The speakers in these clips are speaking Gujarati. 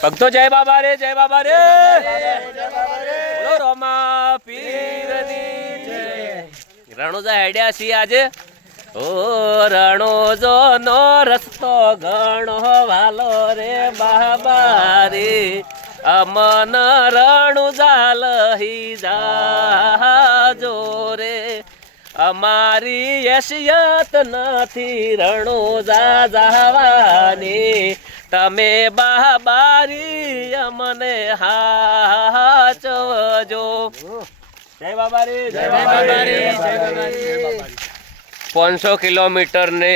ભક્તો જય બાબા રે, જય બાબા રે, બોલો રોમા પીરની જય। રણોજા હેડ્યા છીએ આજે। ઓ રણોજો નો રસ્તો ઘણો વાલો રે બાબા રે, અમન રણુજા લહી જાજો રે, અમારી યશિયત નથી રણોજા જવાની, તમે બાબારી અમને હાચવજો। જય બાબા રે, જય બાબા રે, જય બાબા રે। 500 કિલોમીટર ને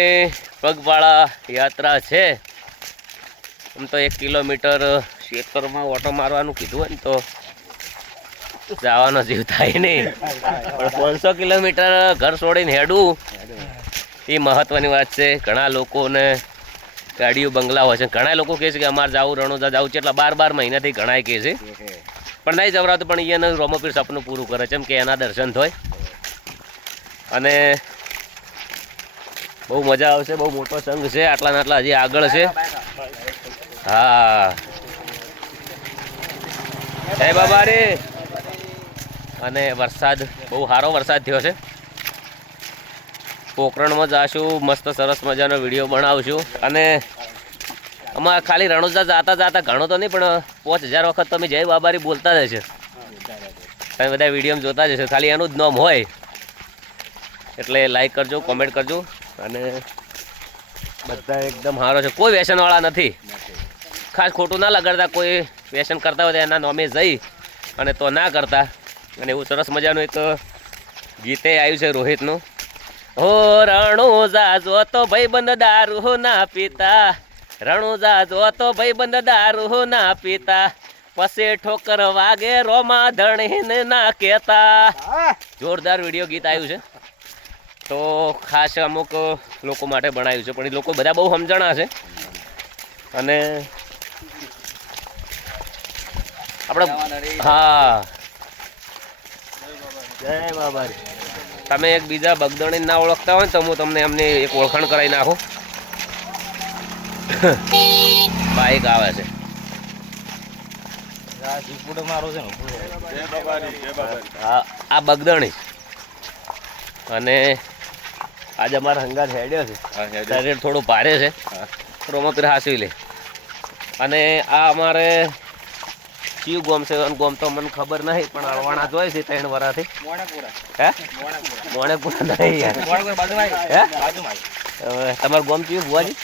પગપાળા યાત્રા છે। આમ તો 1 કિલોમીટર ખેતરમાં ઓટો મારવાનું કીધું હોય ને તો જવાનો જીવ થાય નહીં, પણ 500 કિલોમીટર ઘર છોડીને હેડવું એ મહત્વની વાત છે। ઘણા લોકોને ગાડીઓ બંગલા હોય છે, ઘણા લોકો કહે છે કે અમારે જવું રણોજા જવું છે, એટલા 12 મહિનાથી ઘણા કહે છે પણ નહીં જવરાતું, પણ એને રોમોપીર સપનું પૂરું કરે છે, એમ કે એના દર્શન થાય અને બહુ મજા આવશે। બહુ મોટો સંઘ છે, આટલા ને આટલા હજી આગળ છે। હા જય બાબા રે। અને વરસાદ બહુ સારો વરસાદ થયો છે। પોકરણમાં જાશું, મસ્ત સરસ મજાનો વિડીયો બનાવશું અને અમારે ખાલી રણોજા જાતા જાતા ઘણો તો નહીં પણ 5000 વખત તમે જય બાબારી બોલતા જ હશે, તમે બધા વિડીયોમાં જોતા જ હશો, ખાલી એનું જ નામ હોય એટલે લાઈક કરજો, કોમેન્ટ કરજો અને બધા એકદમ સારો છે, કોઈ વ્યસનવાળા નથી, ખાસ ખોટું ના લગાડતા, કોઈ વ્યસન કરતા હોય તો એના નામે જઈ અને તો ના કરતા। અને એવું સરસ મજાનું એક ગીતે આવ્યું છે રોહિતનું, હો રણોજા જો તો ભાઈબંધ દારૂ ના પીતા, રણોજા જો તો ભાઈબંધ દારૂ ના પીતા, પછી ઠોકર વાગે રોમા ધણીને ના કહેતા। જોરદાર વિડીયો ગીત આવ્યું છે, તો ખાસ અમુક લોકો માટે બનાવ્યું છે, પણ એ લોકો બધા બહુ સમજણા છે અને આપણે હા જય બાબા। તમે એક બીજા બગદણી ના ઓળખતા હોય ને તો હું તમને એમની એક ઓળખાણ કરાવી નાખું। બાઈક આવે છે, આ બગદણી અને આજે અમારા હંગાત હેડ્યો છે, શરીર થોડું ભારે છે, રોમોપીર હાસવી લે। અને આ અમારે કયું ગોમ છે, ગોમ તો મને ખબર નહીં પણ અળવાણા જોઈ છે 3 વર્ષથી। હે મોણેપુરા નહીં યાર, તમારું ગોમ કયું ભુવાજી?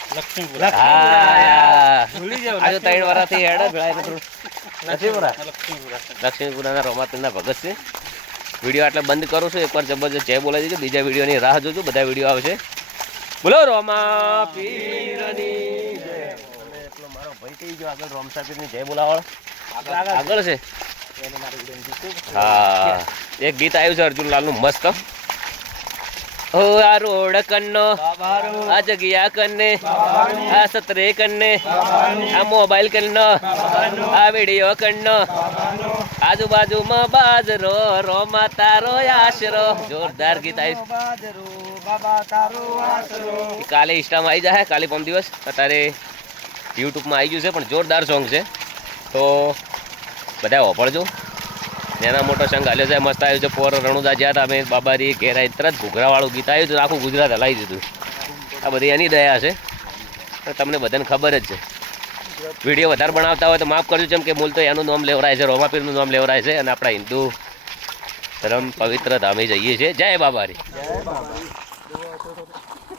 હા આજે 3 વર્ષથી હેડે લક્ષ્મીપુરાના રોમાપીરના ભગત છે। વિડીયો આટલે બંધ કરું છું, એકવાર જબરજસ્ત જય બોલાવી દીધું, બીજા વિડીયોની રાહ જોજો, બધા વિડીયો આવશે। બોલો રોમા પીરની જય। એટલો મારો ભાઈ કહી ગયો આગળ રોમસા પીરની જય બોલાવાળો આગળ છે। હા એક ગીત આવ્યું છે અર્જુનલાલનું મસ્ત, ઓ આ રોડ કન્નો, આ જગ્યા કન્ને, આ સતરે કન્ને, આ મોબાઈલ કન્નો, આ વિડીયો કન્નો, આજુબાજુમાં બાજરો, રોમા તારો આશરો। જોરદાર ગીત આવ્યું, કાલે ઇન્સ્ટામાં આવી જાય, કાલે 5 દિવસ, અત્યારે યુટ્યુબમાં આવી ગયું છે, પણ જોરદાર સોંગ છે, તો બધા વાપરજો। નાના મોટો સંઘ હાલ્યો છે, મસ્ત આવ્યું છે। પોર રણુજા જ્યાં હતા અમે બાબારી ઘેરાઈ તરત ઘૂઘરાવાળું ગીત આવ્યું હતું, આખું ગુજરાત હલાવી દીધું। આ બધી એની દયા છે, તમને બધાને ખબર જ છે। વિડીયો વધારે બનાવતા હોય તો માફ કરજો, જેમ કે મૂળ તો એનું નામ લેવરાય છે, રોમાપીરનું નામ લેવરાય છે, અને આપણા હિન્દુ ધર્મ પવિત્ર ધામે જઈએ છીએ। જય બાબારી।